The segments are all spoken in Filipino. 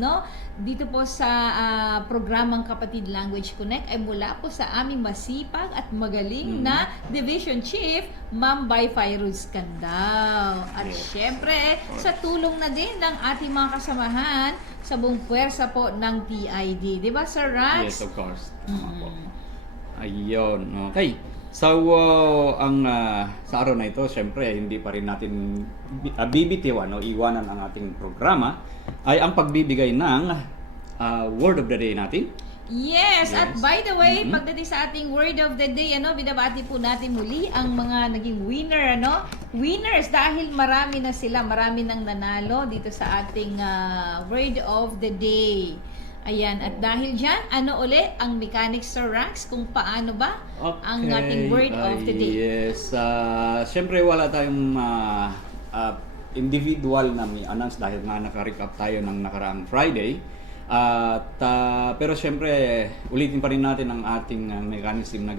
no? Dito po sa programang Kapatid Language Connect ay mula po sa aming masipag at magaling na Division Chief, Ma'am Bay Fairuz Candao. At syempre, sa tulong na din ng ating mga kasamahan sa buong puwersa po ng TID. Di ba, Sir Rax? Yes, of course. Tama po. Ayun, okay. So, sa araw na ito, syempre, hindi pa rin natin bibitiwan o iwanan ang ating programa ay ang pagbibigay ng Word of the Day natin. Yes, at by the way, pagdating sa ating Word of the Day, binabati po natin muli ang mga naging winner, winners dahil marami na sila, marami nang nanalo dito sa ating Word of the Day. Ayan, at dahil dyan, uli ang mechanics, Sir Rax, kung paano ba ang ating Word of the Day? Yes, syempre wala tayong individual na may announce dahil nga naka-recap tayo ng nakaraang Friday. Pero syempre, ulitin pa rin natin ang ating mechanism na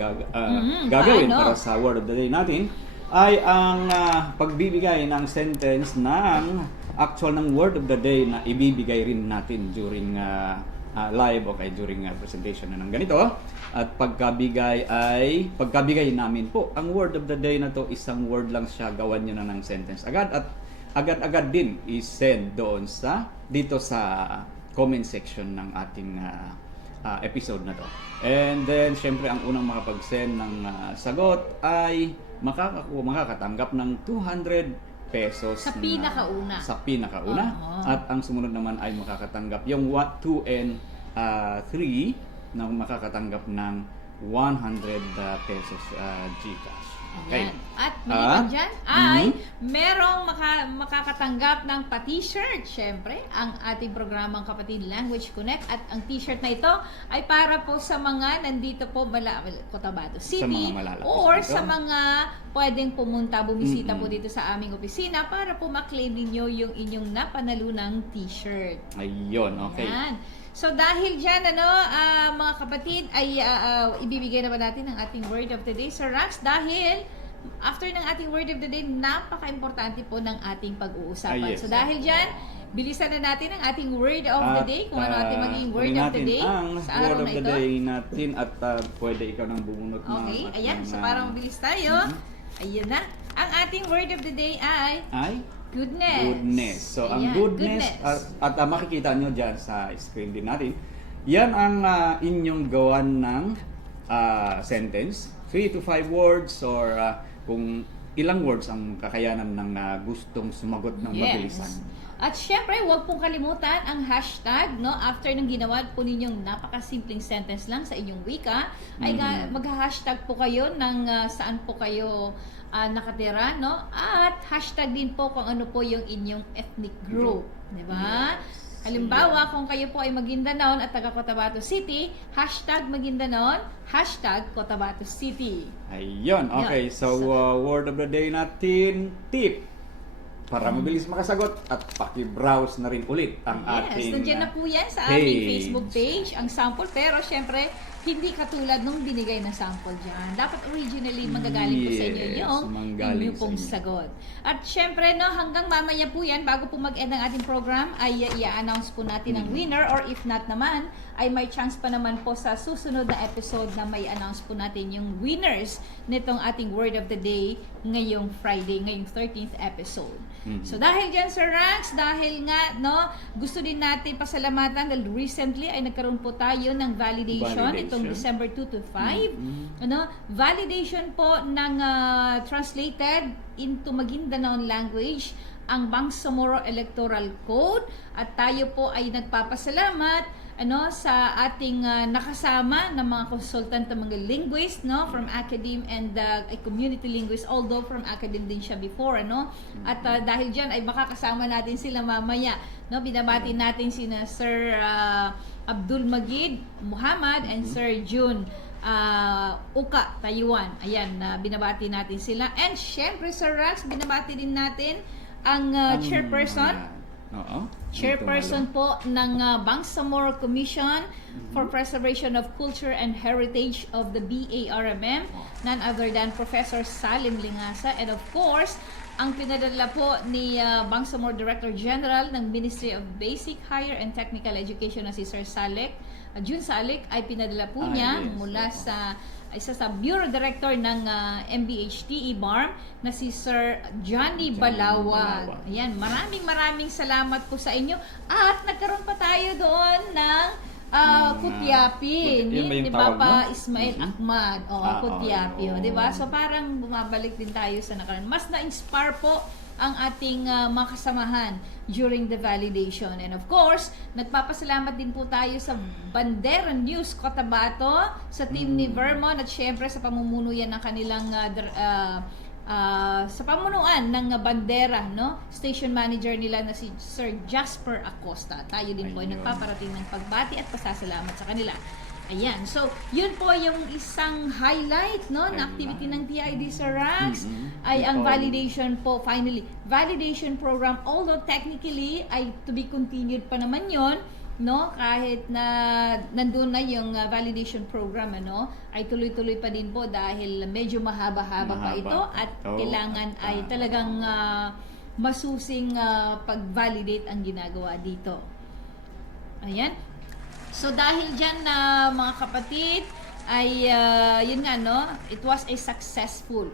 gagawin para sa Word of the Day natin ay ang pagbibigay ng sentence ng actual ng Word of the Day na ibibigay rin natin during live o during presentation na ng ganito. At pagkabigay namin po ang Word of the Day na to, isang word lang siya, gawan nyo na ng sentence agad at agad-agad din i-send doon dito sa comment section ng ating episode na to. And then syempre ang unang makapag-send ng sagot ay makakatanggap ng 200 pesos sa pinakauna. At ang sumunod naman ay makakatanggap yung 2 and 3 na makakatanggap ng 100 pesos GCash. Okay. Ayan. At maliban dyan ay merong makakatanggap ng pa-t-shirt. Syempre, ang ating programang Kapatid Language Connect. At ang t-shirt na ito ay para po sa mga nandito po Cotabato City or sa mga pwedeng bumisita po dito sa aming opisina para po maklaim ninyo yung inyong napanalunang t-shirt. Ayun, okay. Ayan. So dahil dyan, mga kapatid, ay ibibigay na ba natin ang ating Word of the Day, Sir Rax? Dahil after ng ating Word of the Day, napaka-importante po ng ating pag-uusapan. Yes. So dahil dyan, bilisan na natin ang ating Word of the Day, kung ano ating maging Word of the Day sa araw na ito. Word of the Day natin at pwede ikaw nang bumunot ng... Okay, ayan. So para mabilis tayo, ayan na. Ang ating Word of the Day ay... Goodness. So, ang goodness. At makikita nyo dyan sa screen din natin, yan ang inyong gawan ng sentence. 3 to 5 words or kung ilang words ang kakayanan ng gustong sumagot ng mabilisan. At syempre, huwag pong kalimutan ang hashtag, after ng ginawa po ninyong napakasimpleng sentence lang sa inyong wika, ay mag-hashtag po kayo ng saan po kayo nakatira, At hashtag din po kung ano po yung inyong ethnic group, di ba? Halimbawa, kung kayo po ay Maguindanao at taga Cotabato City, hashtag Maguindanao, hashtag Cotabato City. Ayun, okay. So, word of the day natin, tip. Para mabilis makasagot at paki-browse na rin ulit ang ating nandiyan na po yan sa aming Facebook page, ang sample. Pero syempre, hindi katulad nung binigay na sample dyan. Dapat originally magagaling po sa inyo yung inyo pong sagot. At syempre, hanggang mamaya po yan, bago po mag-end ang ating program, ay i-announce po natin ang winner, or if not naman, ay may chance pa naman po sa susunod na episode na may announce po natin yung winners nitong ating Word of the Day ngayong Friday, ngayong 13th episode. So dahil dyan, Sir Rax, dahil nga, gusto din natin pasalamatan dahil recently ay nagkaroon po tayo ng validation itong December 2 to 5. Validation po ng translated into Maguindanao language ang Bangsamoro Electoral Code, at tayo po ay nagpapasalamat sa ating nakasama ng mga consultant ng mga linguist, from academe and community linguist, although from academe din siya before, at dahil dyan ay makakasama natin sila mamaya, binabati natin sina Sir Abdul Magid Muhammad and Sir Jun Uka Taiwan. Ayan, binabati natin sila. And syempre, Sir Rax, binabati din natin ang chairperson po ng Bangsamoro Commission for Preservation of Culture and Heritage of the BARMM, none other than Professor Salim Lingasa, and of course ang pinadala po ni Bangsamoro Director General ng Ministry of Basic, Higher and Technical Education na si Sir Salek, June Salek, ay pinadala po niya yes, mula sa isa sa Bureau Director ng MBHTE BARM na si Sir Johnny Balawag. Ayan, maraming salamat po sa inyo. At nagkaroon pa tayo doon ng Kutyapi ni Papa Ismail Ahmad. Kutyapi. Diba? So parang bumabalik din tayo sa nakaraan. Mas na-inspire po ang ating mga kasamahan during the validation. And of course, nagpapasalamat din po tayo sa Bandera News Cotabato, sa team ni Vermon at syempre sa pamumuno yan ng kanilang sa pamunuan ng Bandera, no? Station manager nila na si Sir Jasper Acosta. Tayo din po ay nagpaparating ng pagbati at pasasalamat sa kanila. Ayan. So, yun po yung isang highlight, no, na activity ng TID Sir Rax ay ang validation po, finally. Validation program, although technically ay to be continued pa naman yon, no, kahit na nandun na yung validation program, ano, ay tuloy-tuloy pa din po dahil medyo mahaba-haba pa ito at kailangan ay talagang masusing pag-validate ang ginagawa dito. Ayan. So dahil dyan na mga kapatid ay yun nga, no, it was a successful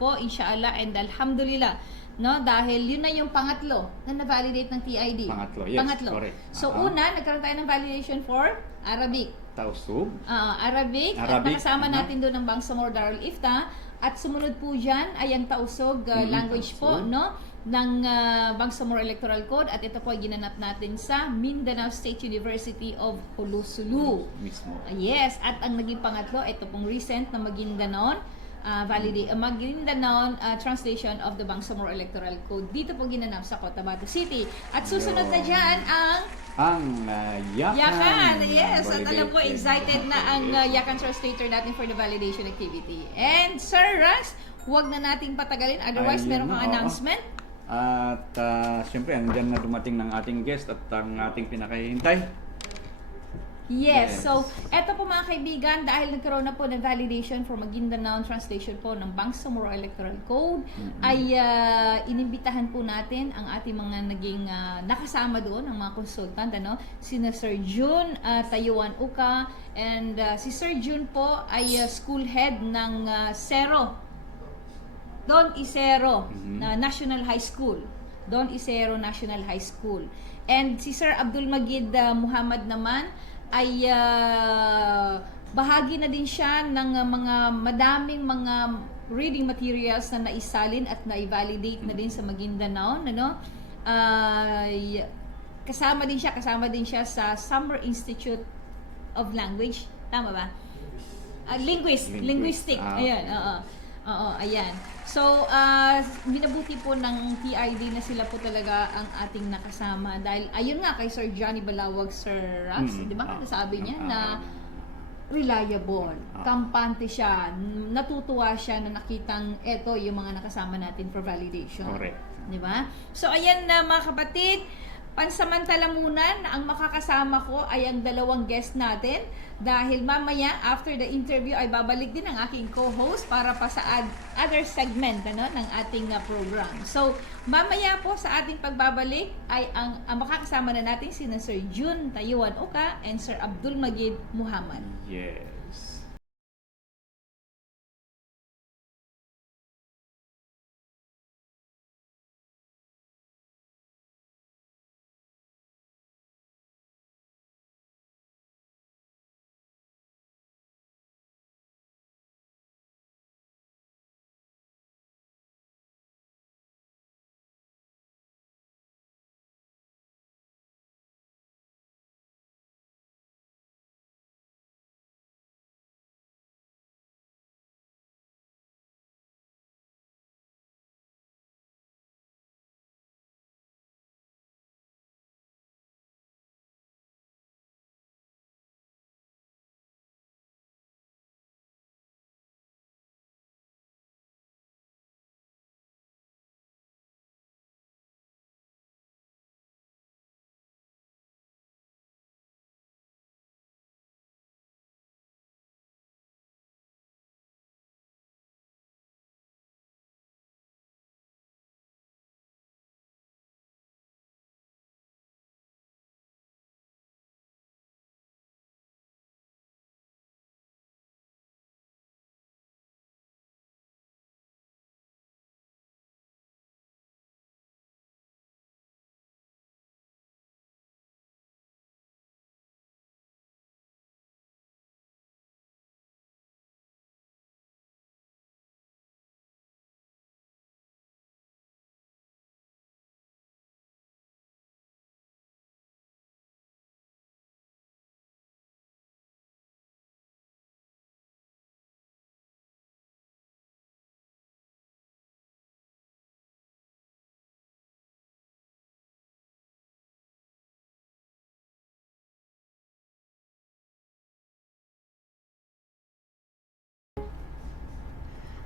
po inshallah and alhamdulillah, no, dahil yun na yung pangatlo na na-validate ng TID. Pangatlo. Correct. So una, nagkaroon tayo ng validation for Arabic. Tausug. Arabic. At nakasama natin doon ng Bangsamoro Darul Ifta. At sumunod po dyan ay ang Tausug language po, no, ng Bangsamoro Electoral Code. At ito po ay ginanap natin sa Mindanao State University of Hulusulu. Mismo. Yes. At ang naging pangatlo, ito pong recent na Maguindanao translation of the Bangsamoro Electoral Code. Dito po ginanap sa Cotabato City. At susunod na dyan ang Yakan. Yes, at alam ko excited na ang Yakan translator natin for the validation activity. And Sir Rax, huwag na nating patagalin, otherwise meron kang announcement. At siyempre, andyan na dumating ng ating guest at ang ating pinakahihintay. Yes. So, eto po mga kaibigan, dahil nagkaroon na po ng validation for Maguindanao translation po ng Bangsamoro Electoral Code, ay inimbitahan po natin ang ating mga naging nakasama doon, ang mga consultant, ano, sina Sir June Tayuan Uka, and si Sir June po ay school head ng Don Isero National High School. Don Isero National High School. And si Sir Abdul Magid Muhammad naman ay bahagi na din siya ng mga madaming mga reading materials na naisalin at na-validate na din sa Maguindanao, ano? Kasama din siya sa Summer Institute of Language, tama ba? Linguistic. Ayan, ayan. So, binabuti po ng TID na sila po talaga ang ating nakasama dahil ayun nga kay Sir Johnny Balawag, Sir Rax, di ba nasabi niya na reliable, kampante siya, natutuwa siya na nakitang eto yung mga nakasama natin for validation. Correct. Di ba? So, ayan na mga kapatid, pansamantala muna na ang makakasama ko ay ang dalawang guest natin dahil mamaya after the interview ay babalik din ang aking co-host para pa sa other segment, ano, ng ating program. So mamaya po sa ating pagbabalik ay ang makakasama na natin sina Sir June Tayuan Uka and Sir Abdul Magid Muhammad. Yes.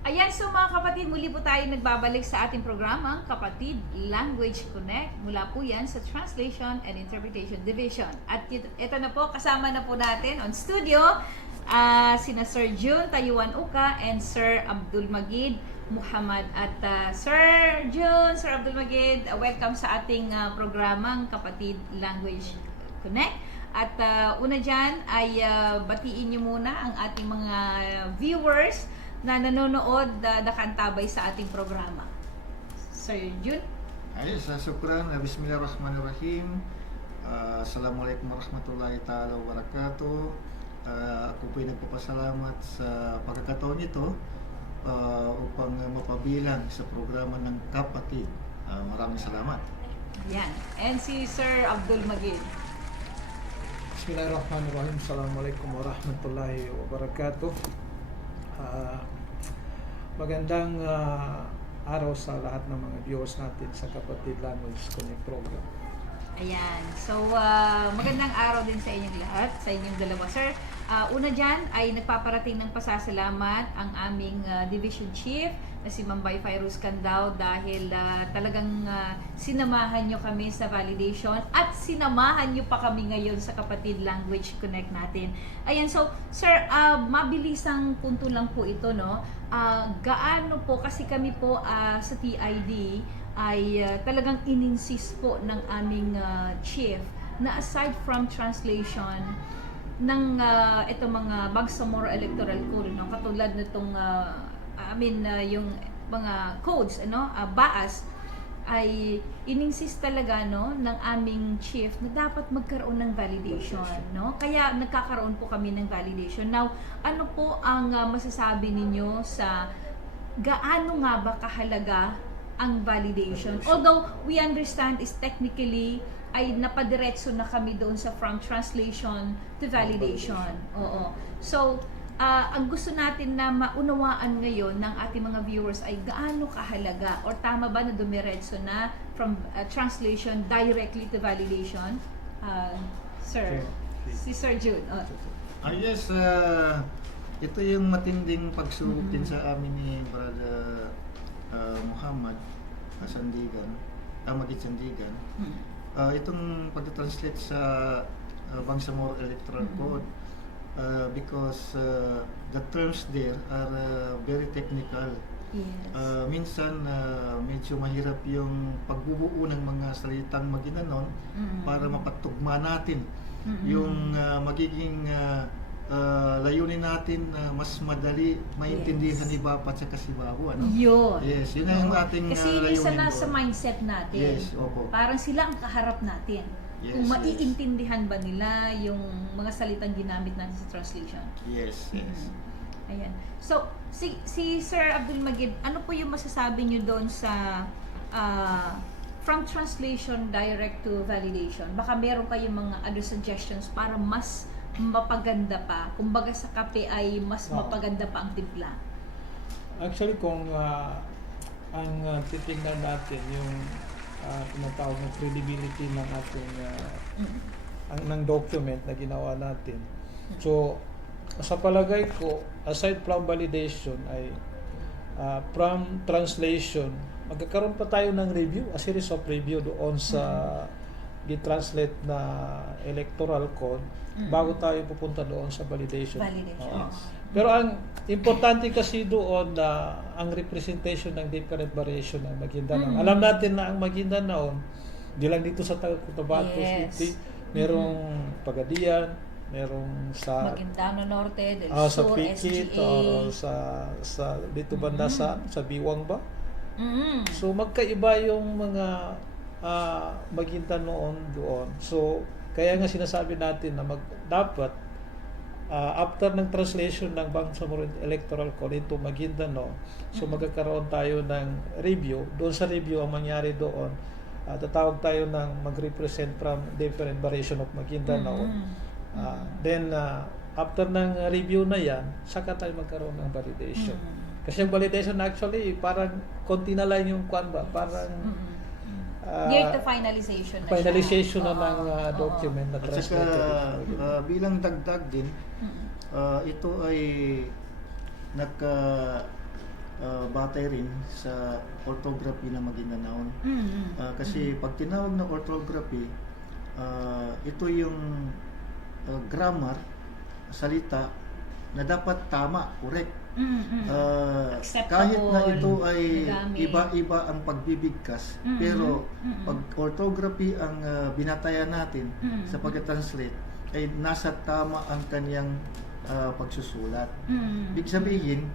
Ayan, so mga kapatid, muli po tayo nagbabalik sa ating programang Kapatid Language Connect. Mula po yan sa Translation and Interpretation Division. At ito na po, kasama na po natin on studio, sina Sir June Tayuan Uka and Sir Abdul Magid Muhammad. At Sir June, Sir Abdul Magid, welcome sa ating programang Kapatid Language Connect. At una dyan ay batiin niyo muna ang ating mga viewers na nanonood, nakantabay sa ating programa. Sir Jun? Ayos, syukran. Bismillahirrahmanirrahim. Assalamualaikum warahmatullahi ta'ala wabarakatuh. Ako po'y nagpapasalamat sa pagkakataon nito upang mapabilang sa programa ng Kapatid. Maraming salamat. Yan. And si Sir Abdul Magid. Bismillahirrahmanirrahim. Assalamualaikum warahmatullahi wabarakatuh. Magandang araw sa lahat ng mga viewers natin sa Kapatid Language Connect program. Ayan. So, magandang araw din sa inyong lahat, sa inyong dalawa. Sir, una dyan ay nagpaparating ng pasasalamat ang aming Division Chief na si Mambay Fairuz Candao dahil talagang sinamahan nyo kami sa validation at sinamahan nyo pa kami ngayon sa Kapatid Language Connect natin. Ayan, so Sir, mabilisang punto lang po ito, no? Gaano po, kasi kami po sa TID ay talagang ininsist po ng aming chief na aside from translation ng itong mga Bangsamoro Electoral Code, no? Katulad nitong yung mga codes, baas, ay ininsist talaga, no, ng aming chief na dapat magkaroon ng validation, no? Kaya nagkakaroon po kami ng validation. Now, ano po ang masasabi ninyo sa gaano nga ba kahalaga ang validation? Although we understand is technically ay napadiretso na kami doon sa from translation to validation. Oo. So, ang gusto natin na maunawaan ngayon ng ating mga viewers ay gaano kahalaga or tama ba na dumiretso na from translation directly to validation? Sir, si Sir Jude. Yes, ito yung matinding pagsubok din sa amin ni Brother Muhammad Sandigan, Magid Sandigan. Itong pag-translate sa Bangsamoro Electoral Code because the terms there are very technical. Yes. Minsan medyo mahirap yung pagbubuo ng mga salitang Maginanon para mapatugma natin yung magiging layunin natin na mas madali maintindihan ni Bapat sa Kasibaho, ano? Yun. Yes, yun ang ating kasi layunin isa na doon. sa mindset natin. Yes, opo. Parang sila ang kaharap natin. Yes, Kung maiintindihan ba nila yung mga salitang ginamit natin sa translation. Yes, yes. Ayan. So, si Sir Abdul Magid, ano po yung masasabi nyo doon sa from translation direct to validation? Baka meron kayong mga other suggestions para mas mapaganda pa. Kumbaga sa kape ay mas mapaganda pa ang timpla. Actually, kung ang titingnan natin yung tinatawag na credibility ng ating ng document na ginawa natin. So, sa palagay ko, aside from validation ay from translation, magkakaroon pa tayo ng review, a series of review doon sa di-translate na electoral code bago tayo pupunta doon sa validation. Pero ang importante kasi doon na ang representation ng different variation ng Maguindanao. Alam natin na ang Maguindanao, di lang dito sa Cotabato City, merong Pagadian, merong sa Maguindanao Norte, Del sa Sur, Pikit, sa dito banda sa Biwang ba? So magkaiba yung mga Maguindanao doon. So kaya nga sinasabi natin na dapat after ng translation ng Bangsamoro Electoral Code into Maguindanao, so magkakaroon tayo ng review. Doon sa review, ang mangyari doon, tatawag tayo ng mag-represent from different variation of Maguindanao. Then, after ng review na yan, saka tayo magkaroon ng validation. Kasi yung validation actually, parang konti na lang yung kwan ba? Parang near to finalization na finalization siya. na ng document na At saka translated. bilang dagdag din, ito ay batay rin sa orthography na Maguindanao. Mm. Kasi pag tinawag na orthography, ito yung grammar, salita na dapat tama, correct. Acceptable, Kahit na ito ay nagamit. iba-iba ang pagbibigkas, pero pag orthography ang binatayan natin sa pag-translate, ay nasa tama ang kanyang pagsusulat. Ibig sabihin,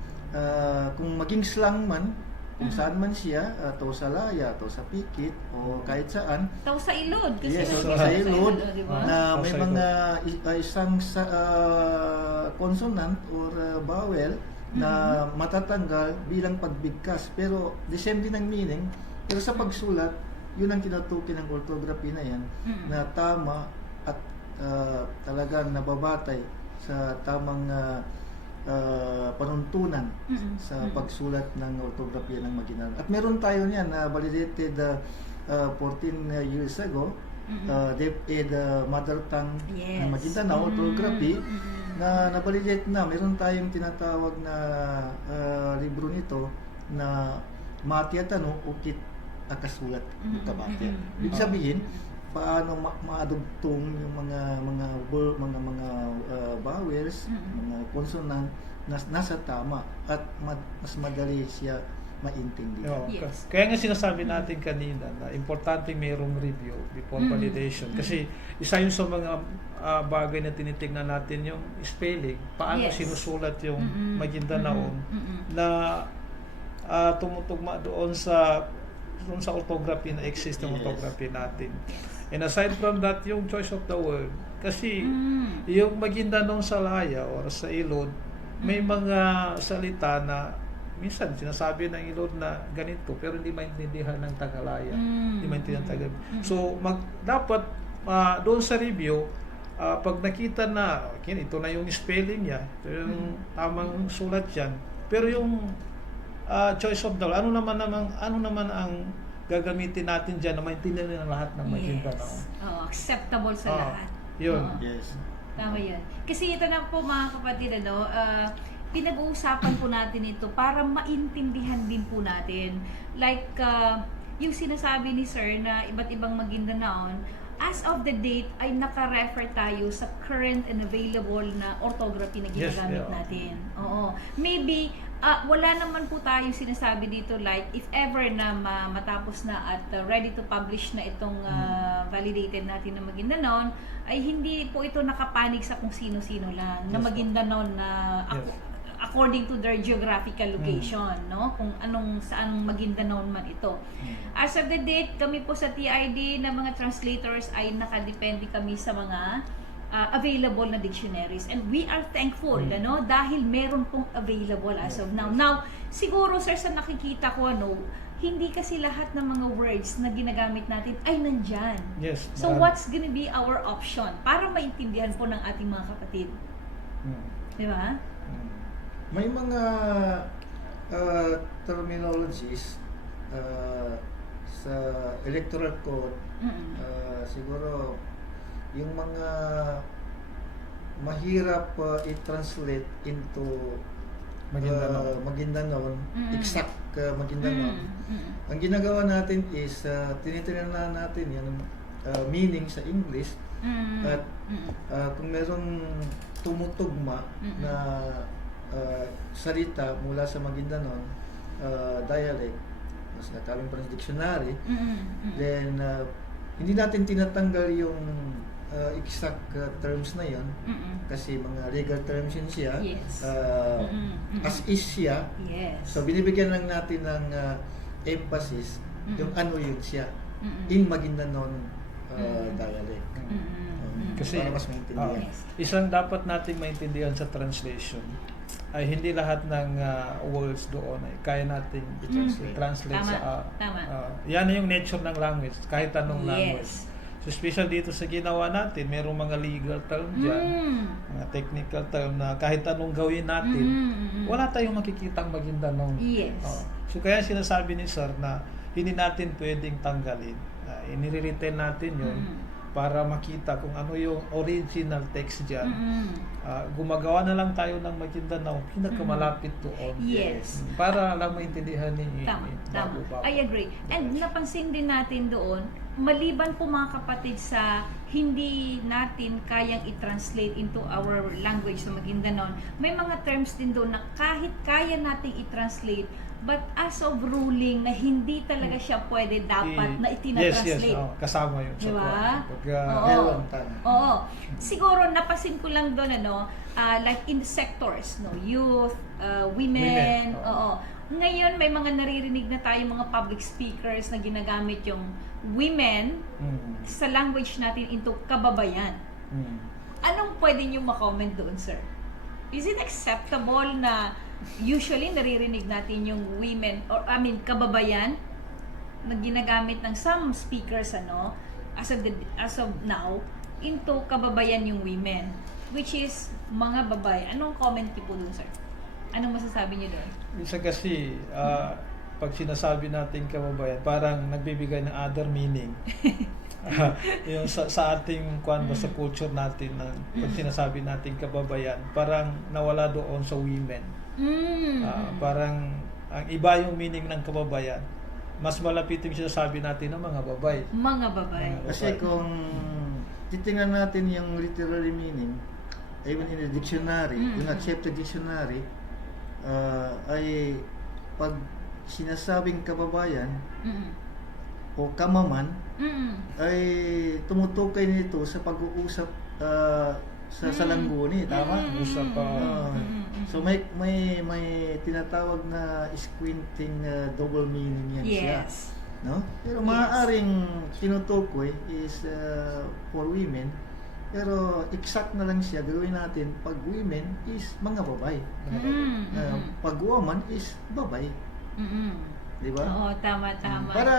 kung maging slang man, kung saan man siya, to sa laya, to sa pikit, o kahit saan, Tao sa ilod. Kasi yes, nandito sa ilod, diba? na may Sa mga isang consonant or vowel na matatanggal bilang pagbigkas. Pero the same din ang meaning, pero sa pagsulat, yun ang tinutukoy ng orthography na yan, na tama at talagang nababatay sa tamang panuntunan sa pagsulat ng orthography ng Maguindanao. At meron tayo niyan na validated 14 years ago, DepEd Mother Tongue Yes. ng Maguindanao orthography na nabalidate na. Meron tayong tinatawag na libro nito na Matya Tano Ukit Akasulat Kabatya. Ibig sabihin, paano maadugtong yung mga vowels, mga consonant na nasa tama at mas madali siya maintindihan. Yes. Kaya nga sinasabi natin kanina na importante mayroong review before validation. Kasi isa yun sa mga bagay na tinitingnan natin yung spelling. Paano Yes. sinusulat yung Maguindanao na tumutugma doon sa orthography na exist ng Yes. orthography natin. And aside from that, yung choice of the word. Kasi yung Maguindanao sa laya or sa ilod, may mga salita na minsan sinasabi ng ilod na ganito pero hindi maintindihan ng Tagalaya. Hindi maintindihan ng Tagalog. So dapat doon sa review, pag nakita na okay, ito na yung spelling niya, ito yung tamang sulat yan. Pero yung choice of the word, ano naman ang gagamitin natin diyan na maintindihan ng lahat ng Maguindanao. Yes. Acceptable sa lahat. Yun. Oo. Yes. Tama yan. Kasi ito na po mga kapatid, pinag-uusapan po natin ito para maintindihan din po natin. Like, yung sinasabi ni Sir na iba't ibang Maguindanao, as of the date ay naka-refer tayo sa current and available na orthography na ginagamit natin. Oo. Maybe, wala naman po tayong sinasabi dito like if ever na matapos na at ready to publish na itong validated natin na Maguindanao, ay hindi po ito nakapanig sa kung sino-sino lang na Maguindanao na according to their geographical location, no? Kung saan Maguindanao man ito. As of the date, kami po sa TID na mga translators ay nakadepende kami sa mga available na dictionaries, and we are thankful dahil meron pong available as of now. Now, siguro sir, sa nakikita ko hindi kasi lahat ng mga words na ginagamit natin ay nandyan. Yes. So what's gonna be our option para maintindihan po ng ating mga kapatid? Di ba? May mga terminologies sa electoral code, siguro yung mga mahirap i-translate into Maguindanao, exact Maguindanao. Ang ginagawa natin is tinitingnan natin yung meaning sa English at kung merong tumutugma na salita mula sa Maguindanao dialect, mas natabing pa sa dictionary, then hindi natin tinatanggal yung exact terms na yon kasi mga legal terms yun siya. Yes. As is siya. Yes. So binibigyan lang natin ng emphasis yung ano yun siya in Maguindanao dialect. Kasi para mas maintindihan. isang dapat nating maintindihan sa translation ay hindi lahat ng words doon ay kaya nating i-translate sa Tama. yan na yung nature ng language, kahit anong language. So special dito sa ginawa natin, merong mga legal term dyan, mga technical term na kahit anong gawin natin, wala tayong makikitang Maguindanao. Yes. So kaya sinasabi ni Sir na hindi natin pwedeng tanggalin. Inire-retain natin yun para makita kung ano yung original text dyan. Mm-mm. Gumagawa na lang tayo ng Maguindanao pinakamalapit doon. Yes. Para lang maintindihan ni Tama. Bago-Bago. I agree. And napansin din natin doon, maliban po mga kapatid sa hindi natin kayang i-translate into our language sa Maguindanao, may mga terms din doon na kahit kaya nating i-translate, but as of ruling na hindi talaga siya pwede dapat na itinatranslate. Yes. Kasama yun. Diba? Pagka, Meron tayo. Oo. Siguro napasin ko lang doon like in the sectors, youth, women, Women, oo. Ngayon may mga naririnig na tayo mga public speakers na ginagamit yung women sa language natin into kababayan. Anong pwede niyo ma-comment doon, sir? Is it acceptable na usually naririnig natin yung women or kababayan na ginagamit ng some speakers as of now into kababayan yung women, which is mga babae. Anong comment niyo po dun, sir? Anong masasabi niyo doon? Isa kasi, pag sinasabi natin kababayan, parang nagbibigay ng other meaning. Yung sa ating sa culture natin, pag sinasabi natin kababayan, parang nawala doon sa women. Parang ang iba yung meaning ng kababayan. Mas malapit yung sinasabi natin ng mga babae. Mga babae. Kasi kung titingnan natin yung literary meaning, even in the dictionary, yung accepted dictionary, ay pag sinasabing kababayan o kamaman, ay tumutukoy nito sa pag-uusap sa Salangguni, tama? Usap So may tinatawag na squinting double meaning yan siya. Yes. No? Pero maaaring tinutukoy is for women, pero exact na lang siya gawin natin pag women is mga babae. Pag woman is babae. Di ba? Oo, tama. Para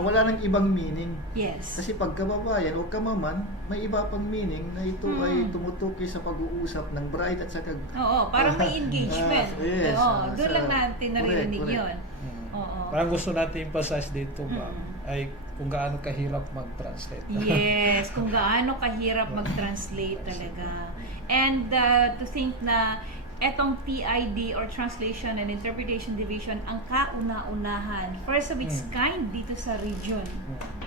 wala nang ibang meaning. Yes. Kasi pag kababayan o kamaman, may iba pang meaning na ito ay tumutukoy sa pag-uusap ng bride at saka Oo, parang may engagement. Yes. Oo, doon lang natin naririnig correct. yun. Oo. Parang gusto natin emphasize dito ba ay kung gaano kahirap mag-translate. Yes, kung gaano kahirap mag-translate talaga. And to think na etong TID or Translation and Interpretation Division ang kauna-unahan, first of its kind dito sa region.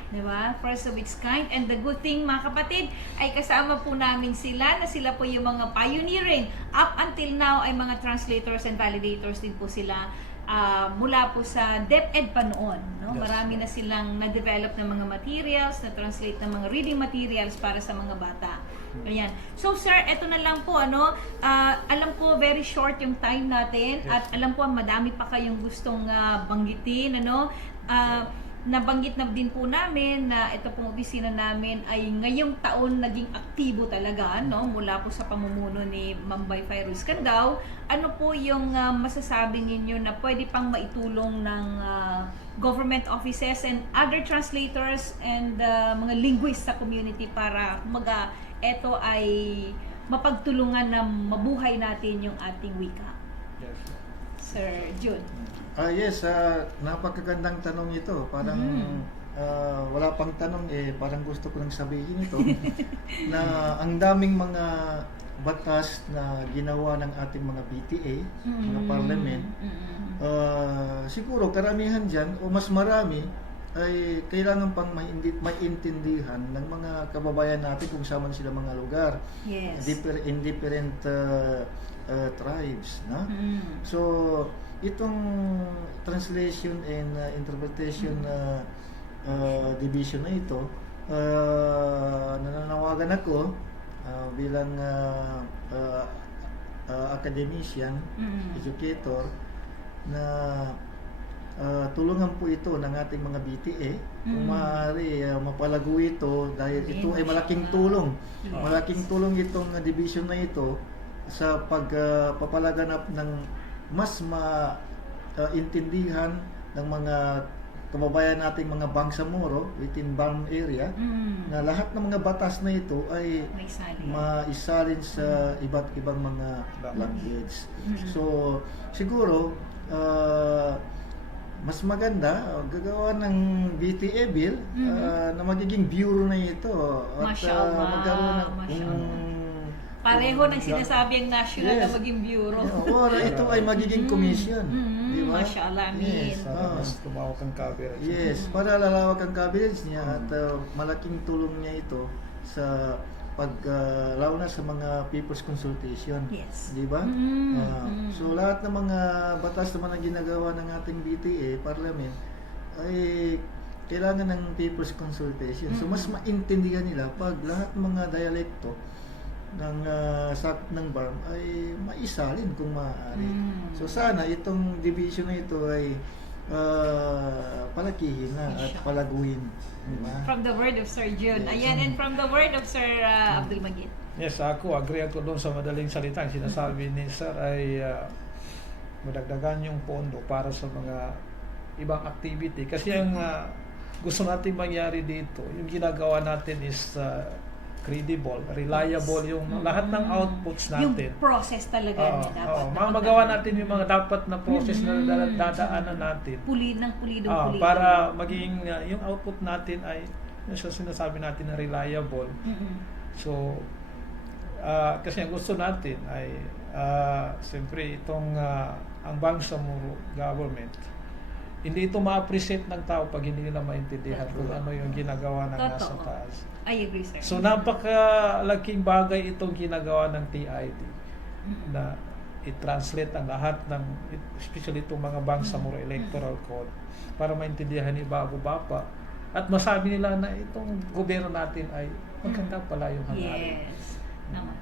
Diba? First of its kind. And the good thing, mga kapatid, ay kasama po namin sila na sila po yung mga pioneering. Up until now ay mga translators and validators din po sila mula po sa DepEd pa noon. No? Yes. Marami na silang na-develop ng mga materials, na-translate ng mga reading materials para sa mga bata. Ayan. So sir, eto na lang po alam ko very short yung time natin at alam ko madami pa kayong gustong banggitin nabanggit na din po namin na ito pong opisina namin ay ngayong taon naging aktibo talaga mula po sa pamumuno ni Ma'am Bayfay Ruiz Candao. Ano po yung masasabi ninyo na pwede pang maitulong ng government offices and other translators and mga linguists sa community para ito ay mapagtulungan na mabuhay natin yung ating wika? Yes. Sir Jun. Yes, napakagandang tanong ito. Parang wala pang tanong parang gusto ko nang sabihin ito na ang daming mga batas na ginawa ng ating mga BTA, mga parliament. Siguro karamihan dyan o mas marami ay kailangan pang maintindihan ng mga kababayan natin kung saan man sila mga lugar. Yes. In different tribes. No? So, itong translation and interpretation division na ito, nananawagan ako bilang academician, educator, na tulungan po ito ng ating mga BTA. Kung maaari, mapalago ito dahil ito ay malaking tulong. Malaking tulong itong division na ito sa pagpapalaganap ng mas maintindihan ng mga kababayan nating mga Bangsamoro within BAM area na lahat ng mga batas na ito ay maisalin sa iba't ibang mga language. So siguro mas maganda, gagawa ng BTA bill na magiging bureau na ito. At Mashallah, magkaroon ng mashallah. Pareho ng sinasabi ang national na maging bureau. Or ito ay magiging commission. Di ba? Mashallah, amin. Yes. Para mas tumawag ang coverage. Yes, para lalawak ang coverage niya at malaking tulong niya ito sa lalo na sa mga people's consultation. Yes. Di ba? So lahat ng mga batas naman ang ginagawa ng ating BTA, Parliament, ay kailangan ng people's consultation. So mas maintindihan nila pag lahat ng mga dialekto ng sakop ng BARM ay maisalin kung maaari. So sana itong division na ito ay palakihin na at palaguin. Diba? From the word of Sir Jun. Ayan, and from the word of Sir Abdul Magid. Yes, agree ako doon sa madaling salita. Ang sinasabi ni Sir ay madagdagan yung pondo para sa mga ibang activity. Kasi ang gusto natin mangyari dito, yung ginagawa natin is credible, reliable yung lahat ng outputs natin. Yung process talaga niya dapat. Magawa natin yung mga dapat na process na dadaanan natin. Pulidong pulido. Para maging yung output natin ay yung sinasabi natin na reliable. So, kasi ang gusto natin ay siyempre itong ang Bangsamoro government, hindi ito ma-appreciate ng tao pag hindi nila maintindihan kung ano yung ginagawa ng nasa taas. I agree, sir. So napakalaking bagay itong ginagawa ng TID na i-translate ang lahat ng, especially itong mga Bangsamoro Electoral Code para maintindihan ni Bago Bapa at masabi nila na itong gobyerno natin ay maganda pala yung hangarin. Yes. Tama.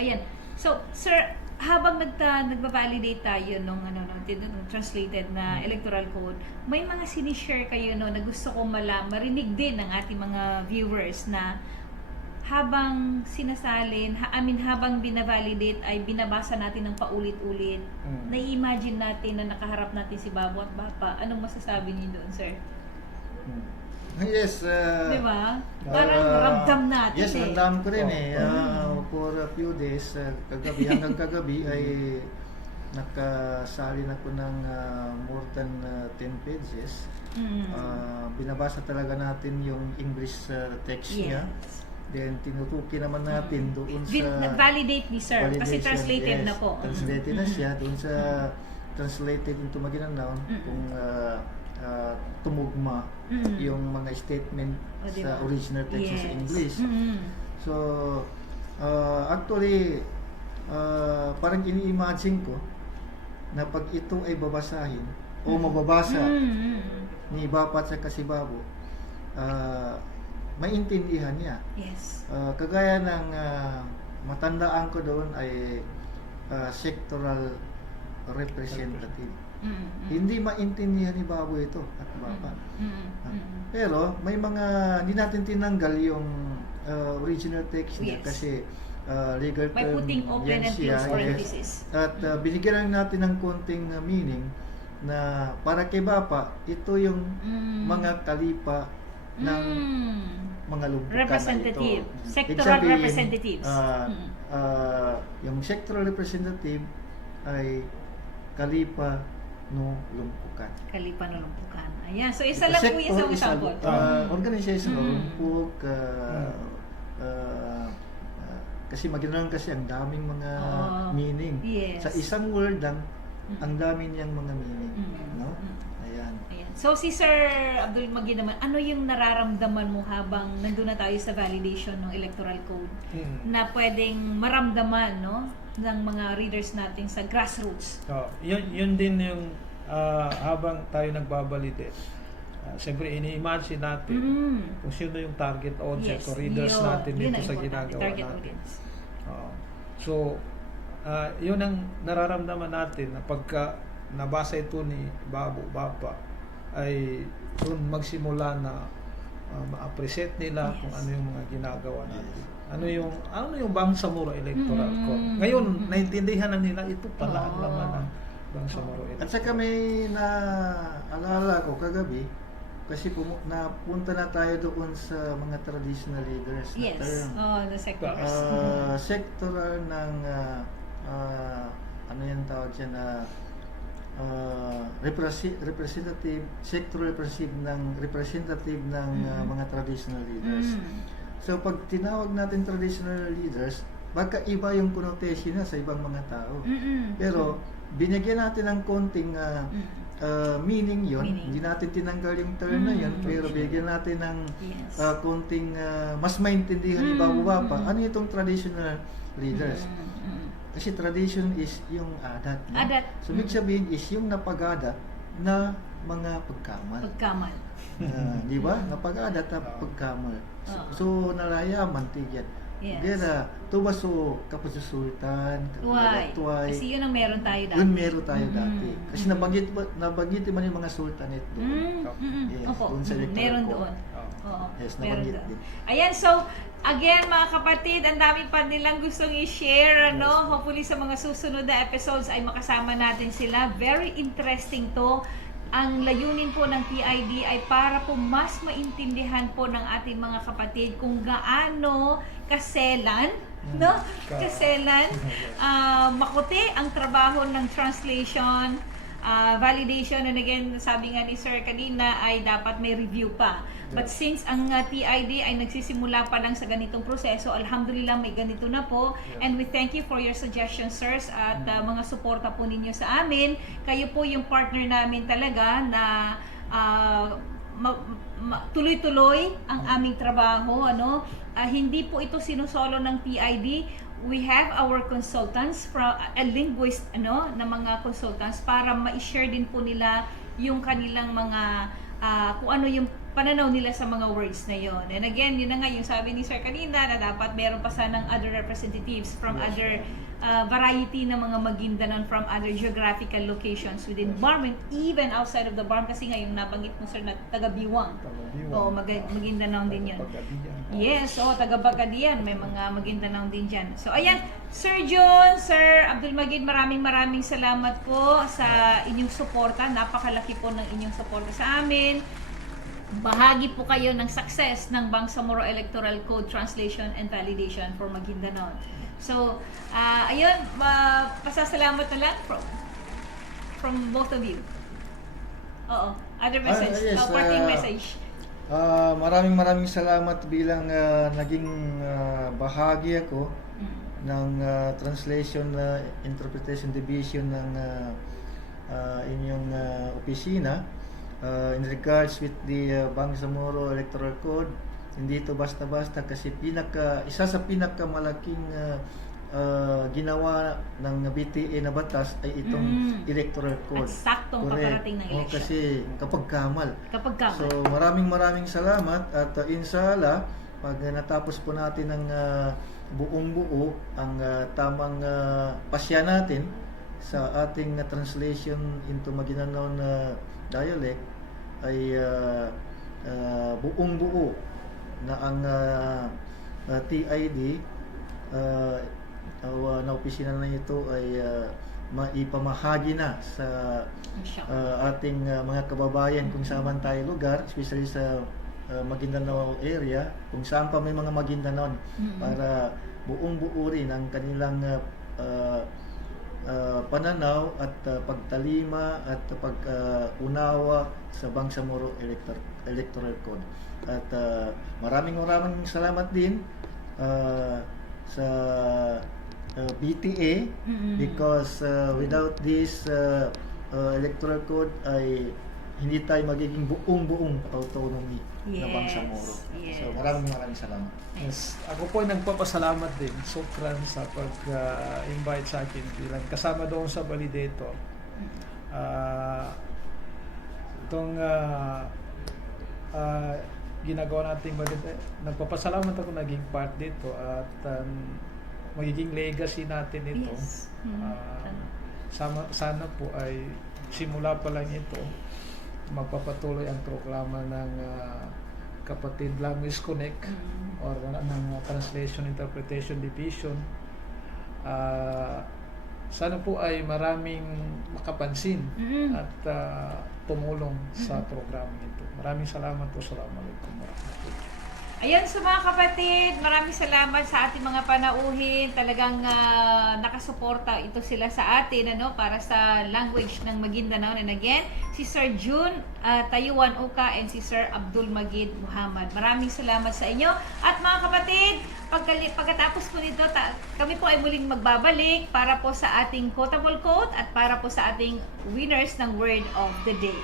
Ayan. So, sir, habang nagba-validate tayo nung translated na electoral code, may mga sinishare kayo na gusto ko marinig din ng ating mga viewers na habang sinasalin, habang binavalidate ay binabasa natin ng paulit-ulit. Nai-imagine natin na nakaharap natin si Babo at Bapa. Anong masasabi niyo doon, sir? Yes. Di ba? Parang ramdam natin. Yes, ramdam ko rin for a few days, hanggang kagabi ay nakasalin ako ng more than 10 pages. Binabasa talaga natin yung English text niya. Then tinutuki naman natin doon sa validate ni sir kasi translated na po. Translated na siya doon sa translated into Maguindanao kung tumugma yung mga statement sa original text sa English. So actually parang ini-imagine ko na pag ito ay babasahin o mababasa ni Bapa at si Babo, maintindihan niya. Yes. Kagaya ng matandaan ko doon ay sectoral representative. Hindi maintindihan ni Babo ito at Bapa. Pero may mga hindi natin tinanggal yung original text niya kasi legal by term putting open and close parentheses. At binigyan lang natin ng konting meaning na para kay Bapa, ito yung mga kalipa ng mga lumpukan representative, na ito. sectoral representatives. Yung sectoral representative ay kalipa no lumpukan. Kalipa no lumpukan. Ayan. So isa lang po yung example. Organization lumpuk, kasi Maguindanao kasi ang daming mga meaning. Yes. Sa isang word lang, ang dami niyang mga meaning. No? Ayan. So si Sir Abdul Magid naman, ano yung nararamdaman mo habang nandun na tayo sa validation ng electoral code na pwedeng maramdaman ng mga readers natin sa grassroots? Yun din yung habang tayo nagbabalidate. Siyempre, ini-imagine natin kung sino yung target audience o readers natin dito sa ginagawa natin. So, yun ang nararamdaman natin na pagka nabasa ito ni Babo, Bapa, ay doon magsimula na ma-appreciate nila kung ano yung mga ginagawa natin. Ano yung Bangsamoro Electoral Code. Ngayon, naintindihan na nila ito pala ang laman ng Bangsamoro Electoral. At saka may naalala ko kagabi, kasi napunta na tayo doon sa mga traditional leaders na term. The sectors. Sectoral ng ano yan tawag siya na representative, sector representative ng mga traditional leaders. So pag tinawag natin traditional leaders, baka iba yung connotation na sa ibang mga tao. Pero binigyan natin ng konting meaning yon. Hindi natin tinanggal yung term na yon, pero bigyan natin ng konting mas maintindihan iba pa. Ano itong traditional leaders? Kasi tradition is yung adat. No? Adat. So, ibig sabihin is yung napag-adat na mga pagkamal. Di ba? Napag-adat na pagkamal. So, nalayaman tigyan. Yes. Dera, tubaso, kapususultan, Tuway. Kasi yun ang meron tayo dati. Yun meron tayo dati. Kasi nabanggit man yung mga sultanate doon. Yes, Opo. doon sa electoral Meron court. doon. Oo. Yes, Meron nabanggit doon. din. Ayan, so again mga kapatid, ang dami pa nilang gustong i-share, ano? Hopefully sa mga susunod na episodes ay makasama natin sila. Very interesting to. Ang layunin po ng TID ay para po mas maintindihan po ng ating mga kapatid kung gaano kaselan, no? Kaselan, makuti ang trabaho ng translation, validation, and again, sabi nga ni Sir kanina ay dapat may review pa. But since ang TID ay nagsisimula pa lang sa ganitong proseso, alhamdulillah may ganito na po. And we thank you for your suggestions, sirs, at mga suporta po ninyo sa amin. Kayo po yung partner namin talaga na tuloy-tuloy ang aming trabaho, ano? Hindi po ito sinusolo ng TID. We have our consultants from a linguist, ano, na mga consultants para ma-share din po nila yung kanilang mga kung ano yung pananaw nila sa mga words na yon. And again, yun na nga yung sabi ni Sir kanina na dapat meron pa sanang other representatives from other variety ng mga Maguindanon from other geographical locations within BARM and even outside of the BARM kasi nga yung nabanggit mo, Sir, na taga-Biwang. Oo, Maguindanon din yun. Yes, taga-Bagadian. May mga Maguindanon din dyan. So, ayan, Sir John, Sir Abdul Magid, maraming salamat po sa inyong suporta. Napakalaki po ng inyong suporta sa amin. Bahagi po kayo ng success ng Bangsamoro Electoral Code Translation and Validation for Maguindanao. So, ayun, pasasalamat na lang from both of you. Oo, other message, Yes, parting message. Maraming salamat bilang naging bahagi ako ng Translation Interpretation Division ng inyong opisina. In regards with the Bangsamoro Electoral Code, hindi ito basta-basta kasi isa sa pinakamalaking ginawa ng BTA na batas ay itong Electoral Code. At saktong paparating ng eleksyon. Kasi kapag kamal. So, maraming salamat at inshallah, pag natapos po natin ang buong buo, ang tamang pasya natin sa ating translation into Maguindanao dialect ay buong buo na ang TID na opisina na ito ay maipamahagi na sa ating mga kababayan kung saan man tayo lugar, especially sa Maguindanao area, kung saan pa may mga Maguindanao, para buong buo rin ang kanilang pananaw at pagtalima at pag-unawa sa Bangsamoro Electoral Code. At maraming salamat din sa BTA because without this Electoral Code ay hindi tayo magiging buong autonomy na Bangsamoro. Yes. So maraming salamat. Yes, ako po ay nagpapasalamat din sukran sa pag-invite sa akin bilang kasama doon sa Validator. Itong ginagawa natin Validator, nagpapasalamat ako naging part dito at magiging legacy natin ito. Yes. Sana po ay simula pa lang ito, magpapatuloy ang proklama ng Kapatid Language Connect or ng Translation Interpretation Division. Sana po ay maraming makapansin at tumulong sa programa ito. Maraming salamat po. Assalamualaikum warahmatullahi wabarakatuh. Ayan sa mga kapatid, maraming salamat sa ating mga panauhin. Talagang nakasuporta ito sila sa atin para sa language ng Maguindanao. And again, si Sir June Tayuan Uka and si Sir Abdul Magid Muhammad. Maraming salamat sa inyo. At mga kapatid, pagkatapos po nito, kami po ay muling magbabalik para po sa ating quotable quote at para po sa ating winners ng word of the day.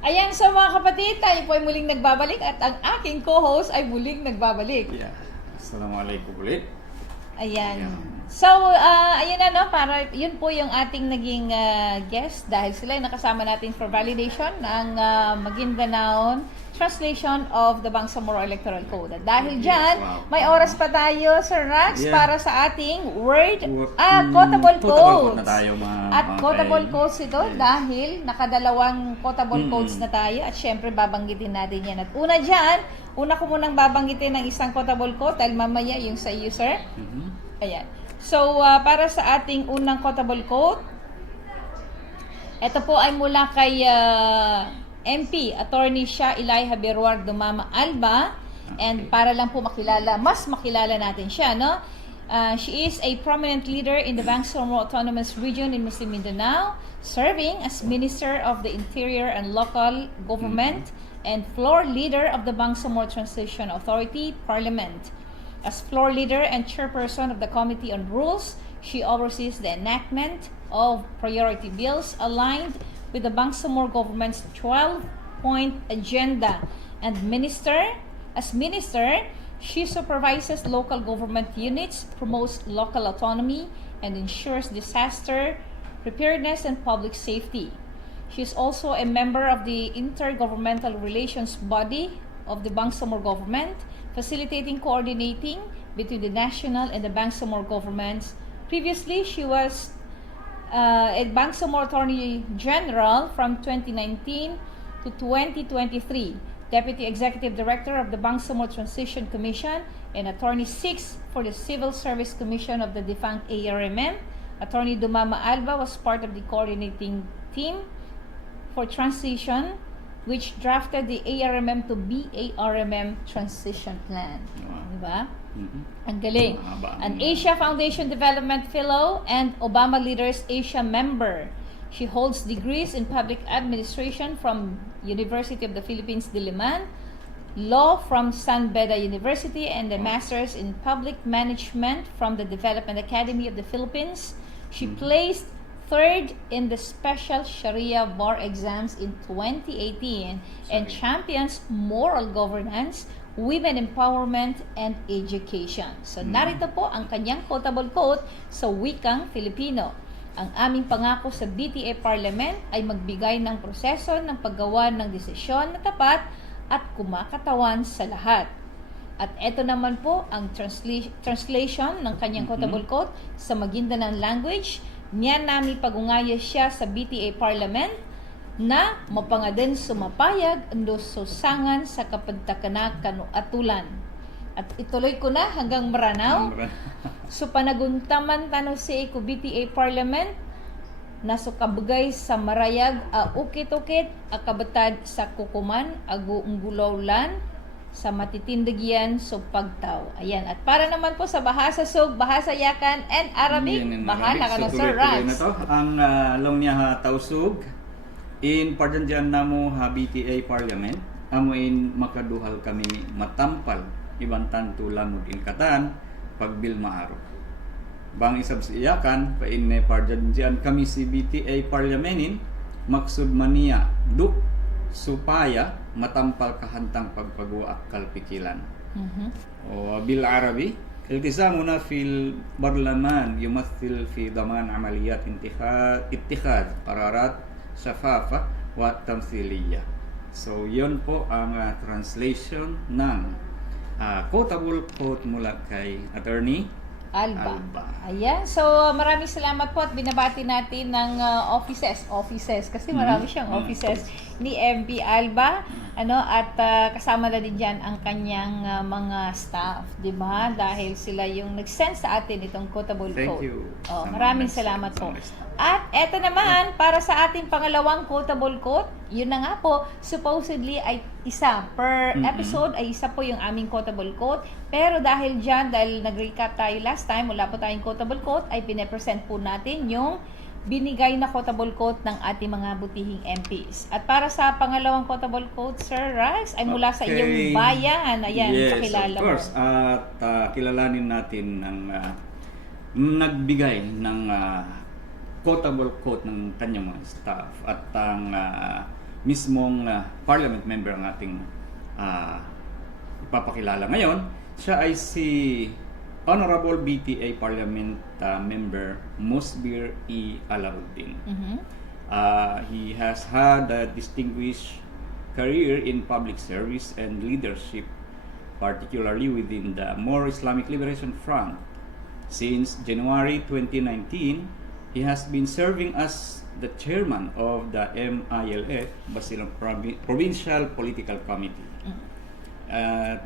Ayan so mga kapatid, tayo po ay muling nagbabalik at ang aking co-host ay muling nagbabalik. Yeah. Assalamualaikum ulit. Ayan. So, ayun para yun po yung ating naging guest dahil sila yung nakasama natin for validation ng Maguindanao translation of the Bangsamoro Electoral Code. At dahil dyan, may oras pa tayo, Sir Rax, para sa ating quotable quotes. Na tayo, At quotable quotes ito dahil nakadalawang quotable quotes na tayo at syempre babanggitin natin yan. At una ko munang babanggitin ng isang quotable quote dahil mamaya yung sa iyo, Sir. Ayan. So, para sa ating unang quotable quote, ito po ay mula kay MP, Attorney Shah Ilaiha Berwar Dumama Alba. And para lang po mas makilala natin siya, no? She is a prominent leader in the Bangsamoro Autonomous Region in Muslim Mindanao, serving as Minister of the Interior and Local Government and floor leader of the Bangsamoro Transition Authority Parliament. As floor leader and chairperson of the Committee on Rules, she oversees the enactment of priority bills aligned with the Bangsamoro government's 12-point agenda. And as minister, she supervises local government units, promotes local autonomy, and ensures disaster preparedness and public safety. She is also a member of the Intergovernmental Relations Body of the Bangsamoro government, facilitating coordinating between the national and the Bangsamoro governments. Previously, she was a Bangsamoro Attorney General from 2019 to 2023, Deputy Executive Director of the Bangsamoro Transition Commission, and Attorney 6 for the Civil Service Commission of the defunct ARMM. Attorney Dumama Alba was part of the coordinating team for transition, which drafted the ARMM to BARMM Transition Plan. Diba? Ang galing. An Asia Foundation Development Fellow and Obama Leaders Asia member. She holds degrees in public administration from University of the Philippines, Diliman, law from San Beda University, and a master's in public management from the Development Academy of the Philippines. She placed third in the special Sharia bar exams in 2018 and champions moral governance, women empowerment, and education. So narito po ang kanyang quotable quote sa wikang Filipino. Ang aming pangako sa BTA Parliament ay magbigay ng proseso ng paggawa ng desisyon na tapat at kumakatawan sa lahat. At eto naman po ang translation ng kanyang quotable quote sa Maguindanao language. Niyan namin pagungaya siya sa BTA Parliament na mapangaden sumapayag ando susangan sa kapadtakana kanuatulan. At ituloy ko na hanggang Maranao. So panaguntaman tano si BTA Parliament na sukabugay sa marayag ukit-ukit akabatad sa kukuman agu unggulawlan sa matitindagyan so pagtaw. Ayan. At para naman po sa bahasa Sug, bahasa Yakan, and Arabic, bahala ka na, Sir tuloy-tuloy Rags. na to. Ang long niya ha tausug in pardon namu ha BTA Parliament amuin makaduhal kami matampal ibang tanto lamod in katan pagbil maaro. Bang isab sa iyakan pa in pardon kami si BTA Parliamentin maksud mania duk supaya matampal kahantang pagpagawa kalpikilan. O bil Arabi التزامنا في البرلمان يمثل في ضمان عمليات اتخاذ قرارات شفافة وتمثيلية. So yun po ang translation ng quotable quote mula kay Attorney Alba. Alba. Ayan. So, maraming salamat po at binabati natin ng offices kasi marami siyang offices ni MP Alba, at kasama na din diyan ang kanyang mga staff, 'di ba? Dahil sila yung nag-send sa atin itong quotable Thank quote. you. Maraming salamat po. At eto naman, para sa ating pangalawang quotable quote, yun na nga po, supposedly ay isa per episode ay isa po yung aming quotable quote. Pero dahil nag-recap tayo last time, wala po tayong quotable quote, ay pine-present po natin yung binigay na quotable quote ng ating mga butihing MPs. At para sa pangalawang quotable quote, Sir Rags, ay mula sa iyong bayan. Ayan, yes, pakilala of course. mo. At kilalanin natin ng nagbigay ng quotable quote ng kanyang mga staff at ang mismong parliament member ng ating ipapakilala ngayon. Siya ay si Honorable BTA Parliament Member Musbir E. Alauddin. He has had a distinguished career in public service and leadership, particularly within the More Islamic Liberation Front. Since January 2019, he has been serving as the chairman of the MILF, Basilan Provincial Political Committee. At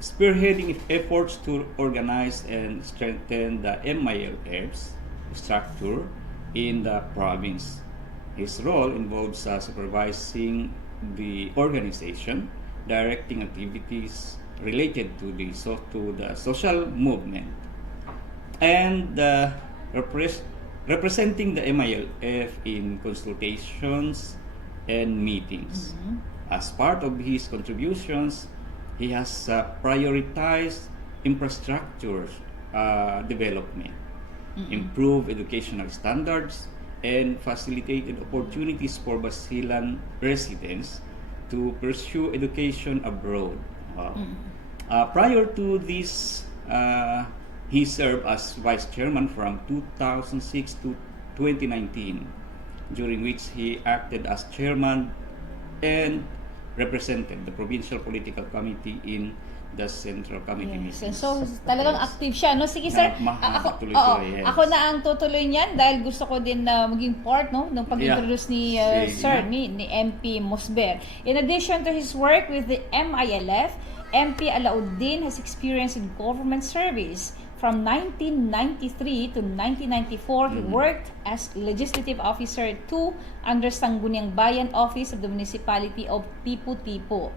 spearheading efforts to organize and strengthen the MILF's structure in the province. His role involves supervising the organization, directing activities related to the social movement, and representing the MILF in consultations and meetings. As part of his contributions, he has prioritized infrastructure development, improved educational standards, and facilitated opportunities for Basilan residents to pursue education abroad. Prior to this, he served as vice chairman from 2006 to 2019, during which he acted as chairman and represented the Provincial Political Committee in the Central Committee meetings. So, talagang active siya. No? Sige, sir. Ako na ang tutuloy niyan dahil gusto ko din na maging part ng pag-introduce ni Sir, ni MP Musbir. In addition to his work with the MILF, MP Alauddin has experience in government service. From 1993 to 1994, he worked as Legislative Officer 2 under Sangguniang Bayan Office of the Municipality of Tipo-Tipo,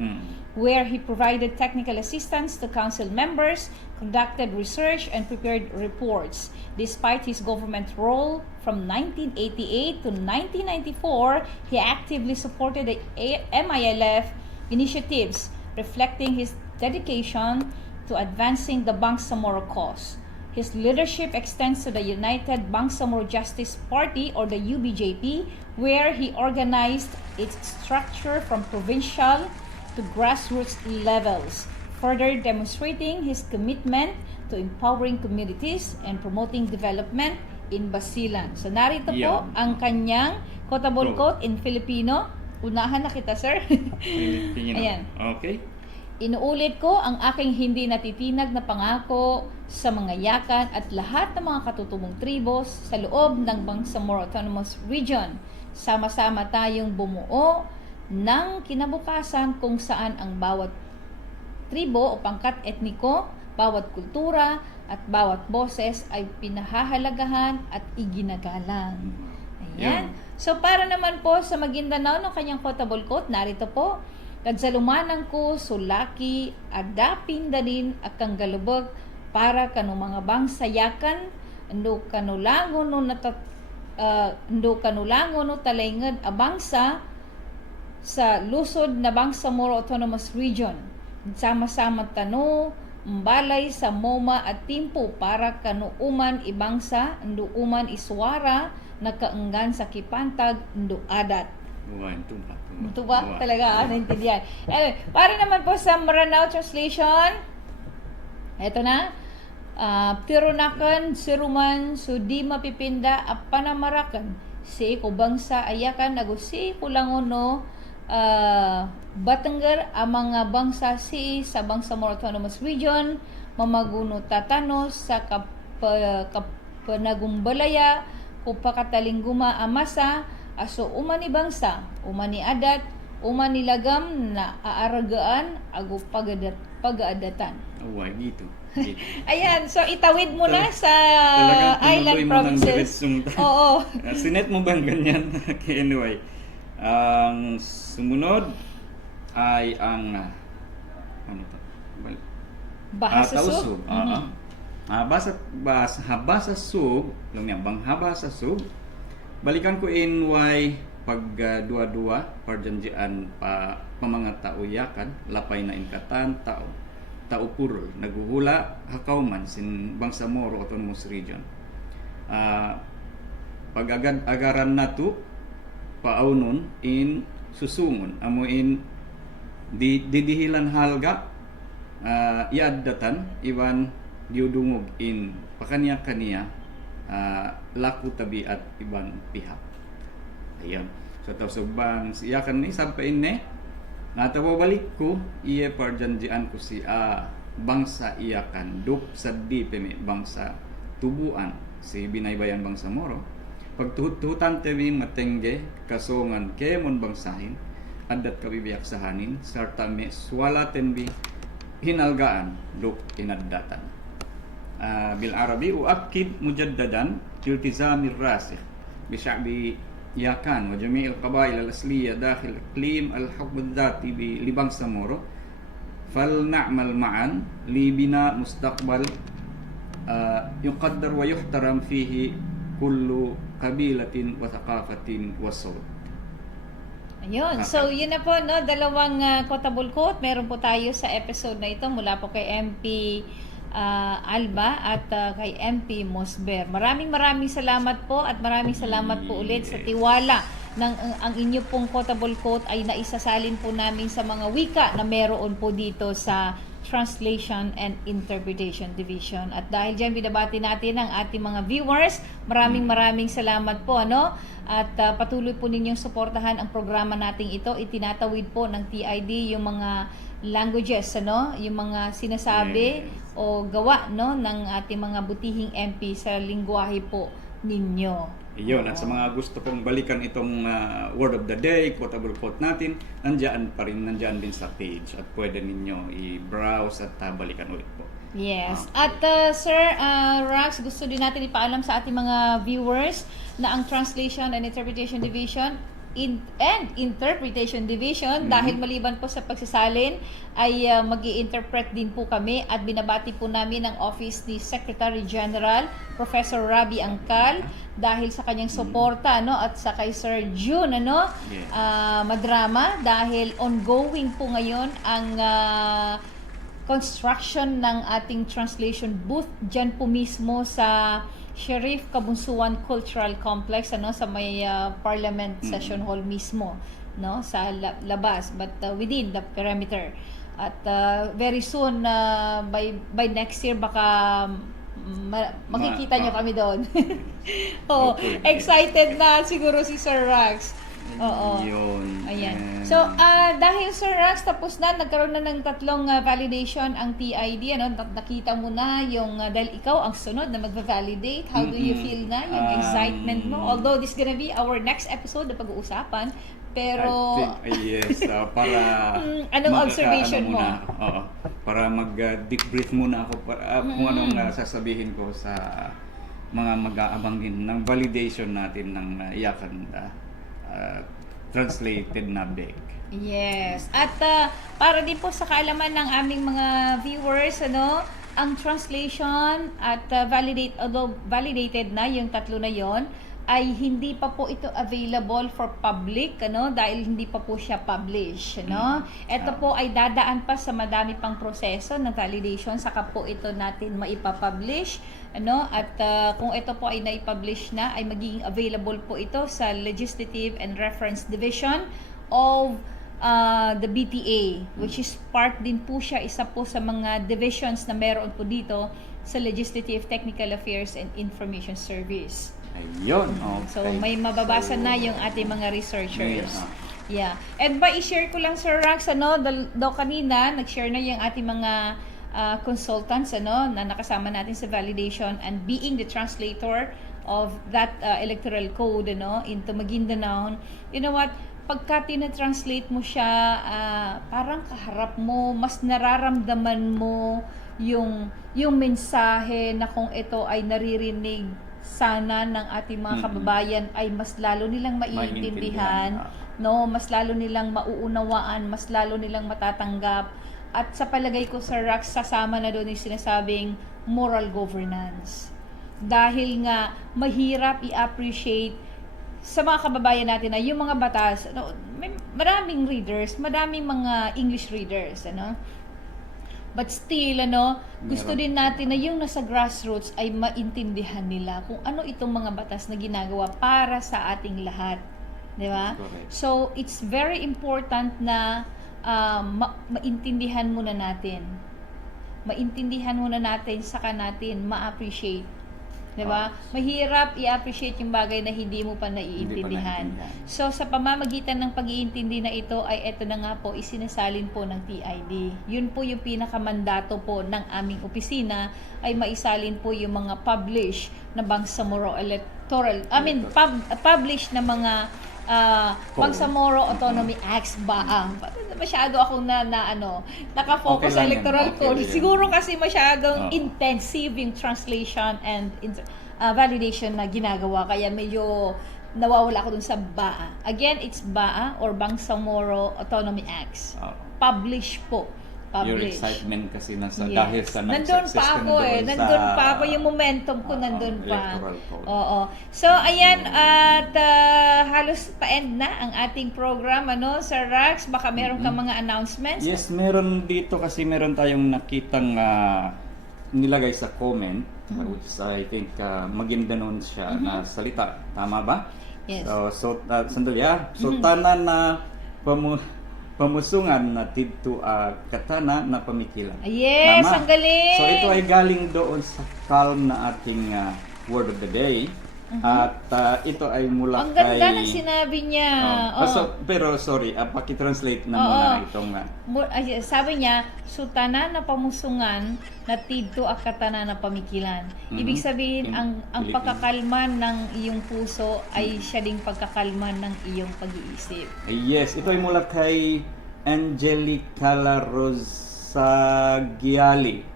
where he provided technical assistance to council members, conducted research, and prepared reports. Despite his government role, from 1988 to 1994, he actively supported the MILF initiatives, reflecting his dedication to advancing the Bangsamoro cause. His leadership extends to the United Bangsamoro Justice Party, or the UBJP, where he organized its structure from provincial to grassroots levels, further demonstrating his commitment to empowering communities and promoting development in Basilan. So narito po ang kanyang quotable quote in Filipino. Unahan na kita, sir. Tingin Ayan. Okay. Inuulit ko ang aking hindi natitinag na pangako sa mga yakan at lahat ng mga katutubong tribos sa loob ng Bangsamoro Autonomous Region. Sama-sama tayong bumuo ng kinabukasan kung saan ang bawat tribo o pangkat etniko, bawat kultura at bawat boses ay pinahahalagahan at iginagalang. Ayan. So para naman po sa Maguindanao ng kanyang quotable quote, narito po, kadsalumanan ko sulaki adapin danin akang galubog para kanu mga bangsayakan ando kanulangon no talainged a bangsa sa lusod na Bangsamoro Autonomous Region. Sama-sama tano mbalay sa MOMA at timpo para kanuuman ibangsa ando uman iswara nakaenggan sa kipantag ando adat. Ito ba? Talaga, naintindihan. Para naman po sa Maranao translation, eto na, tirunakan, siruman, so di mapipinda, apanamarakan, si ko bangsa ayakan, ago si kulangono, Batanggar, ang mga bangsa si sa Bangsamoro Autonomous Region, mamaguno tatanos sa kapanagumbalaya, kupakatalingguma amasa, aso umani bangsa, umani adat, umani lagam na aaragaan, ago pag-aadatan. Dito. Ayan, so itawid mo na sa island Talagang provinces. Oo. Sinet mo bang ganyan? Okay, anyway. Ang sumunod ay ang ano to? Well, Bahasa tausug. Sub. Mhm. Habasa sub, lang yan, bang habasa sub. Balikan ko in why pag dua-dua parjanjian pa pamanga tao yakan lapay na inkatan tao purol naguhula hakauman sin Bangsamoro Autonomous Region. Pag agaran nato paunon in susungon amo in didihilan halga iadatan iwan diudungog in pakanya-kanya laku tabi at ibang pihak. Ayan. So tausubang siyakan ni sampai ini natawabalik ko iya parjanjian ko si bangsa iyakan dup saddi pemi bangsa tubuan si binaybayan Bangsamoro pagtuhutan temi matengge kasongan kemon bangsahin adat kabibiyaksahanin sarta me swalaten bi hinalgaan dup inaddatan. بالعربي أؤكد مجددا التزام الراسخ بشعب ياكان وجميع القبائل الأصلية داخل إقليم الحكم الذاتي لبنغسامورو فلنعمل معا لبناء مستقبل يقدر ويحترم فيه كل قبيلة وثقافة وصوت. Ayun. Okay. So, yun na po, no? Dalawang quotable quote. Meron po tayo sa episode na ito mula po kay MP Alba at kay MP Mosber. Maraming salamat po at maraming salamat po ulit sa tiwala ng ang inyo pong quotable quote ay naisasalin po namin sa mga wika na meron po dito sa Translation and Interpretation Division. At dahil dyan, binabati natin ang ating mga viewers. Maraming salamat po, ano? At patuloy po ninyong suportahan ang programa nating ito. Itinatawid po ng TID yung mga languages, ano? Yung mga sinasabi o gawa, no, ng ating mga butihing MP sa lingwahe po ninyo. Iyon, at sa mga gusto pong balikan itong word of the day, quotable quote natin, nandiyan din sa page at pwede ninyo i-browse at balikan ulit po. Yes. At Sir Rax, gusto din natin ipaalam sa ating mga viewers na ang Translation and Interpretation Division and Interpretation Division, dahil maliban po sa pagsasalin ay mag-i-interpret din po kami at binabati po namin ang office ni Secretary General Professor Rabi Angkal dahil sa kanyang suporta, no, at sa kay Sir June, ano, Madrama, dahil ongoing po ngayon ang construction ng ating translation booth dyan po mismo sa Sheriff Kabunsuan Cultural Complex, ano, sa may Parliament Session Hall mismo, no, sa labas, but within the perimeter. At very soon by next year baka makikita nyo kami doon. Oh, excited na siguro si Sir Rax. Oo. Yun. Ayan. And- So, dahil Sir Rax, tapos na, nagkaroon na ng tatlong validation ang TID, ano, nakita mo na yung, dahil ikaw ang sunod na magva-validate, how do you feel na, yung excitement mo? Although this gonna be our next episode na pag-uusapan, pero... I think, yes, para... Anong observation mo? Muna, oo, para mag-deep breath muna ako kung anong sasabihin ko sa mga mag-aabang din ng validation natin ng Iyakan translated na bag. Yes. At para din po sa kaalaman ng aming mga viewers, ano, ang translation at although validated na yung tatlo na yon, ay hindi pa po ito available for public, ano, dahil hindi pa po siya published, ano. Ito po ay dadaan pa sa madami pang proseso ng validation saka po ito natin maipapublish, ano, at kung ito po ay naipublish na ay magiging available po ito sa Legislative and Reference Division of the BTA, which is part din po siya, isa po sa mga divisions na meron po dito sa Legislative Technical Affairs and Information Service. Ayun, okay. So, may mababasa na yung ating mga researchers. Yeah. And i-share ko lang, Sir Rax, ano, kanina, nag-share na yung ating mga consultants, ano, na nakasama natin sa validation and being the translator of that electoral code, ano, into Maguindanao. You know what? Pagka tinatranslate mo siya, parang kaharap mo, mas nararamdaman mo yung mensahe na kung ito ay naririnig sana ng ating mga kababayan ay mas lalo nilang maiintindihan, no, mas lalo nilang mauunawaan, mas lalo nilang matatanggap. At sa palagay ko, Sir Rax, sasama na doon yung sinasabing moral governance. Dahil nga mahirap i-appreciate sa mga kababayan natin na yung mga batas, ano, may maraming readers, madaming mga English readers, ano. But still, ano, gusto din natin na yung nasa grassroots ay maintindihan nila kung ano itong mga batas na ginagawa para sa ating lahat. Di ba? So, it's very important na maintindihan muna natin. Maintindihan muna natin, saka natin ma-appreciate. Diba? Mahirap i-appreciate yung bagay na hindi mo pa naiintindihan. So, sa pamamagitan ng pag-iintindi na ito, ay eto na nga po, isinasalin po ng TID. Yun po yung pinakamandato po ng aming opisina, ay maisalin po yung mga publish na Bangsamoro Electoral, publish na mga Bangsamoro Autonomy Acts ba? Masyado akong naka-focus Okay sa lang electoral yan. code. Okay yan. Siguro kasi masyadong intensive yung translation and validation na ginagawa. Kaya medyo nawawala ako dun sa BAA. Again, it's BAA or Bangsamoro Autonomy Acts. Publish po. Your Publish. excitement kasi nasa Yes. dahil sa nandun nag-success pa ka ako doon nandun sa, pa ako, yung momentum ko nandun pa. electoral code. Oo. So, ayan, at halos pa-end na ang ating program, ano, Sir Rax, baka meron kang mga announcements? Yes, meron dito kasi meron tayong nakitang nilagay sa comment, which is, I think Maguindanao siya na salita. Tama ba? Yes. So sandali So tanan na pamusungan na tidto katana na pamikilan. Yes, Tama. ang galing! So ito ay galing doon sa calm na ating word of the day. At ito ay mula Ang ganda kay... ng sinabi niya. pero sorry, pakitranslate na Oo. muna itong... Sabi niya, sutana na pamusungan na tidto akatana na pamikilan. Ibig sabihin, ang Pilipino. pagkakalma ng iyong puso ay siya ding pagkakalma ng iyong pag-iisip. Yes, ito ay mula kay Angelica La Rosagiali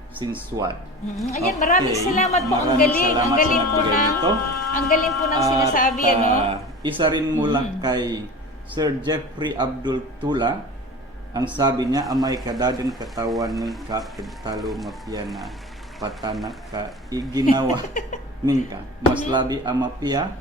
Sinsuat. Ayan, maraming salamat po. Ang Maraming galing. Ang salamat galing sa po nagbigay ng nito. ang galing po ng sinasabi, At, ano? Isa rin mula kay Sir Jeffrey Abdul Tula. Ang sabi niya, amay kadadang katawan ng kakitalo mapia na patana ka iginawa ningka. Mas labi amapia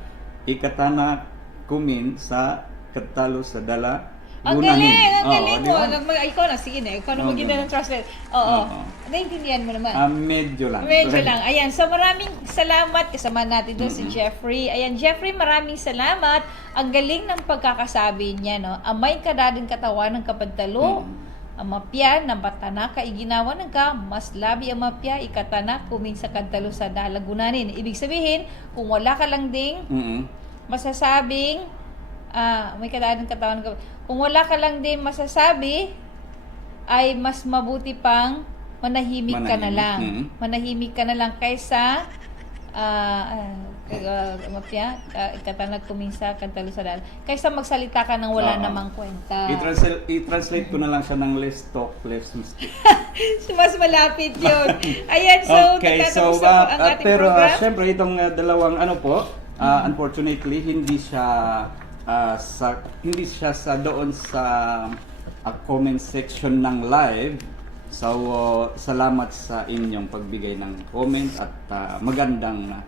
ikatana kumin sa katalo sa dala. Ang gunahin. galing, ang galing di mo. ba? Ikaw na, sige na. Ikaw na Oo, maging ganun. ng translate. Oo. Oo. Naintindihan mo naman. Medyo lang. Medyo lang. Ayan. So maraming salamat. Kasama natin doon si Jeffrey. Ayan, Jeffrey, maraming salamat. Ang galing ng pagkakasabi niya, no? Amay kadading katawan ng kapagtalo. Amapya, nabatana ka, iginawa ng ka, mas labi amapya, ikatana, kumin sa kantalo sa dalagunanin. Ibig sabihin, kung wala ka lang ding masasabing may kadaan katawan ka. Kung wala ka lang din masasabi, ay mas mabuti pang manahimik ka na lang. Manahimik ka na lang kaysa ikatanag kuminsa kantalo sa dal kaysa magsalita ka ng wala namang kwenta. I-translate ko na lang siya ng less talk, less mistake. So, mas malapit yun. Ayan, so Okay, so natatapos na po ang ating pero program. syempre itong dalawang unfortunately hindi siya sa doon sa comment section ng live. So salamat sa inyong pagbigay ng comment at magandang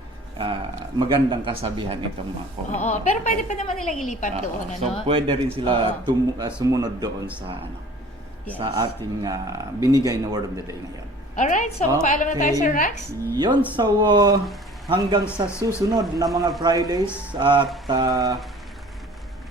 kasabihan itong mga comment. Oo, pero pwede pa naman nilang ilipat doon, So pwede rin sila sumunod doon sa sa ating binigay na word of the day ngayon. Alright, so magpaalam na tayo, Sir Rax. Yun, so hanggang sa susunod na mga Fridays at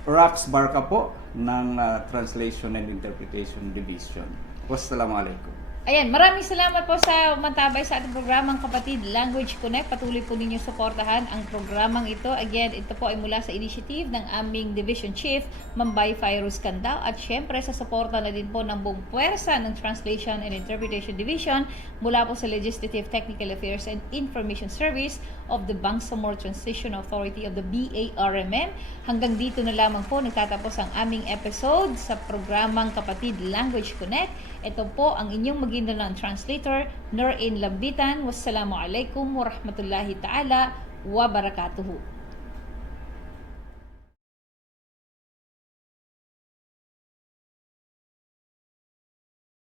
Rax Barca po ng Translation and Interpretation Division. Wassalamualaikum. Ayan, maraming salamat po sa matabay sa ating programang Kapatid Language Connect. Patuloy po ninyo suportahan ang programang ito. Again, ito po ay mula sa initiative ng aming Division Chief, Mambay Fairuz Candao. At syempre, sa suporta na din po ng buong puwersa ng Translation and Interpretation Division mula po sa Legislative Technical Affairs and Information Service of the Bangsamoro Transition Authority of the BARMM. Hanggang dito na lamang po nagtatapos ang aming episode sa programang Kapatid Language Connect. Ito po ang inyong Maguindanao translator, Norin Lambitan. Wassalamualaikum warahmatullahi ta'ala wabarakatuhu.